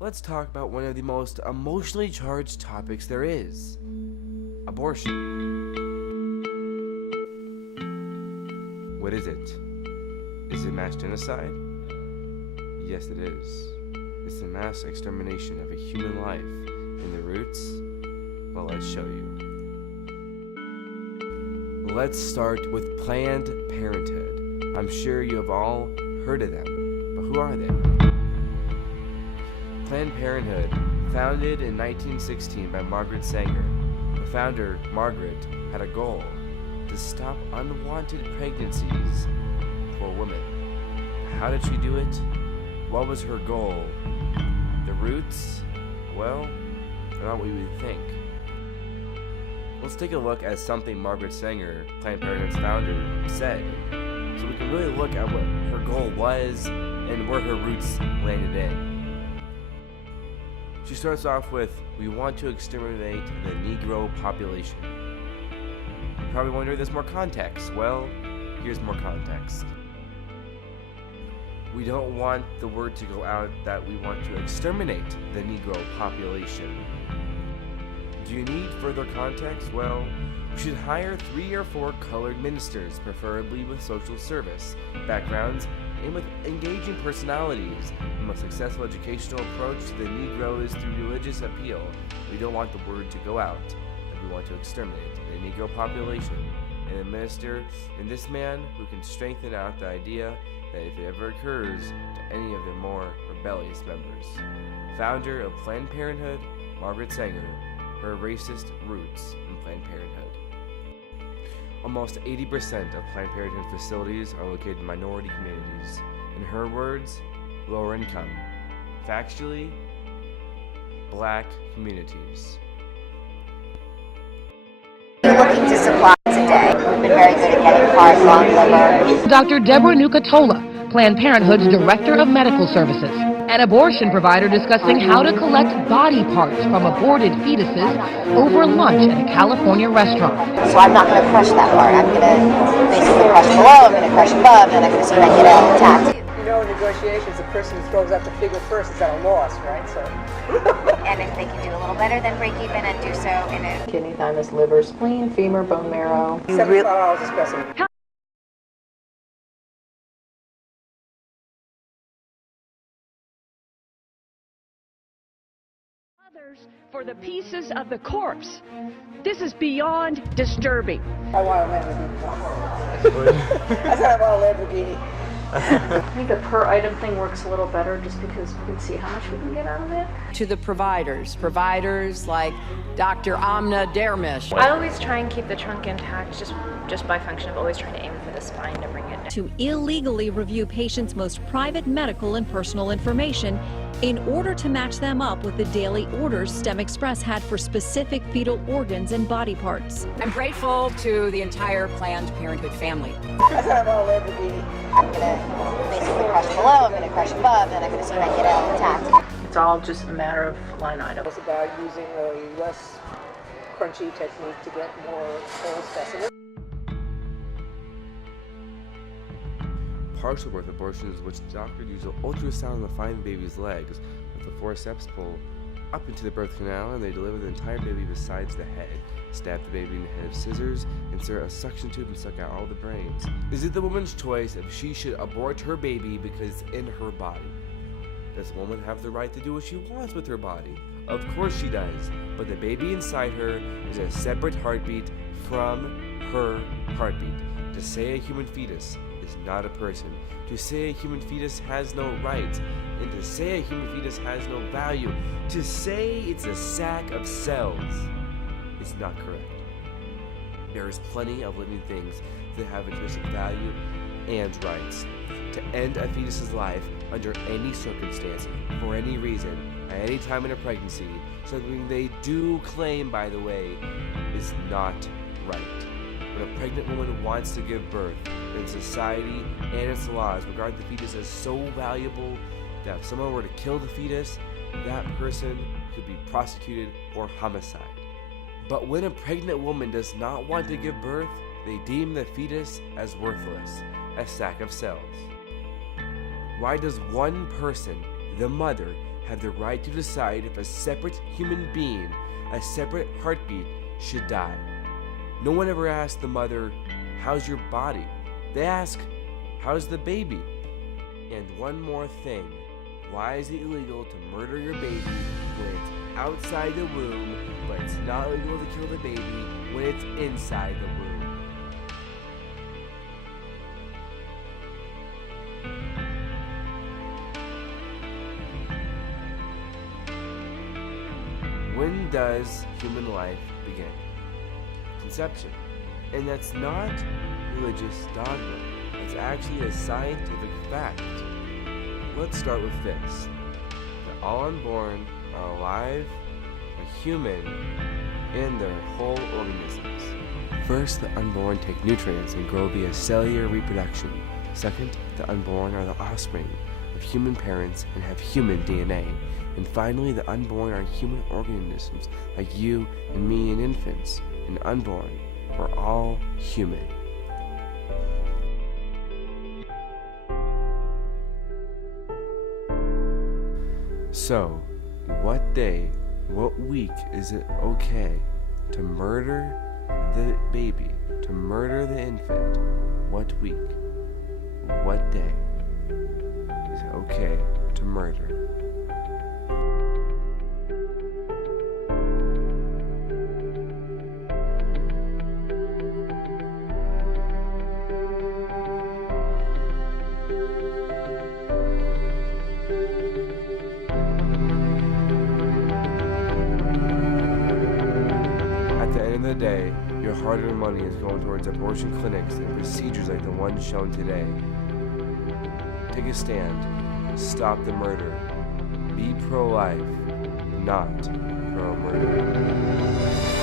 let's talk about one of the most emotionally charged topics there is: abortion. What is it? Is it mass genocide? Yes, it is. It's the mass extermination of a human life. And the roots? Well, let's show you. Let's start with Planned Parenthood. I'm sure you have all heard of them, but who are they? Planned Parenthood, founded in 1916 by Margaret Sanger. The founder, Margaret, had a goal: to stop unwanted pregnancies for women. How did she do it? What was her goal? The roots? Well, they're not what you would think. Let's take a look at something Margaret Sanger, Planned Parenthood's founder, said, so we can really look at what her goal was and where her roots landed in. She starts off with, "We want to exterminate the Negro population." You probably wonder, there's more context. Well, here's more context. We don't want the word to go out that we want to exterminate the Negro population. Do you need further context? Well, we should hire 3 or 4 colored ministers, preferably with social service backgrounds and with engaging personalities. The most successful educational approach to the Negro is through religious appeal. We don't want the word to go out that we want to exterminate the Negro population. And a minister, and this man who can strengthen out the idea that if it ever occurs to any of the more rebellious members. Founder of Planned Parenthood, Margaret Sanger, her racist roots in Planned Parenthood. Almost 80% of Planned Parenthood facilities are located in minority communities. In her words, lower income. Factually, black communities. Looking to supply today. We've been very good at getting heart, lung, liver. Dr. Deborah Nucatola, Planned Parenthood's Director of Medical Services, an abortion provider discussing how to collect body parts from aborted fetuses over lunch at a California restaurant. So I'm not going to crush that part. I'm going to basically crush below, I'm going to crush above, and I'm going to see if I can get it intact. You know, in negotiations, the person who throws out the figure first is at a loss, right? So. And if they can do a little better than break even and do so in a Kidney, thymus, liver, spleen, femur, bone marrow. $75 a specimen. Others for the pieces of the corpse. This is beyond disturbing. I want a Lamborghini. I said I want a Lamborghini. I think the per item thing works a little better just because we can see how much we can get out of it. To the providers like Dr. Amna Dermish. I always try and keep the trunk intact just by function of always trying to aim for the spine to bring it down. To illegally review patients' most private medical and personal information in order to match them up with the daily orders STEM Express had for specific fetal organs and body parts. I'm grateful to the entire Planned Parenthood family. I said I want a Lamborghini. I'm going to basically crush below, I'm going to crush above, and I'm going to see if I can get it intact. It's all just a matter of line item. It's about using a less crunchy technique to get more whole specimens. Partial birth abortions, which doctors use an ultrasound to find the baby's legs with the forceps pull up into the birth canal, and they deliver the entire baby besides the head. Stab the baby in the head with scissors, insert a suction tube, and suck out all the brains. Is it the woman's choice if she should abort her baby because it's in her body? Does the woman have the right to do what she wants with her body? Of course she does, but the baby inside her is a separate heartbeat from her heartbeat. To say a human fetus is not a person, to say a human fetus has no rights, and to say a human fetus has no value, to say it's a sack of cells, is not correct. There is plenty of living things that have intrinsic value and rights. To end a fetus's life under any circumstance, for any reason, at any time in a pregnancy, something they do claim, by the way, is not right. When a pregnant woman wants to give birth, then society and its laws regard the fetus as so valuable that if someone were to kill the fetus, that person could be prosecuted for homicide. But when a pregnant woman does not want to give birth, they deem the fetus as worthless, a sack of cells. Why does one person, the mother, have the right to decide if a separate human being, a separate heartbeat, should die. No one ever asks the mother, "How's your body?" They ask, "How's the baby?" And one more thing, why is it illegal to murder your baby when it's outside the womb, but it's not illegal to kill the baby when it's inside the womb? When does human life begin? Conception. And that's not religious dogma. It's actually a scientific fact. Let's start with this. The all unborn are alive, are human, and they're whole organisms. First, the unborn take nutrients and grow via cellular reproduction. Second, the unborn are the offspring of human parents and have human DNA. And finally, the unborn are human organisms like you and me and infants. And unborn, we're all human. So, what day, what week is it okay to murder the baby, to murder the infant? What week, what day is it okay to murder? At the end of the day, your hard-earned money is going towards abortion clinics and procedures like the one shown today. Take a stand. Stop the murder. Be pro-life, not pro-murder.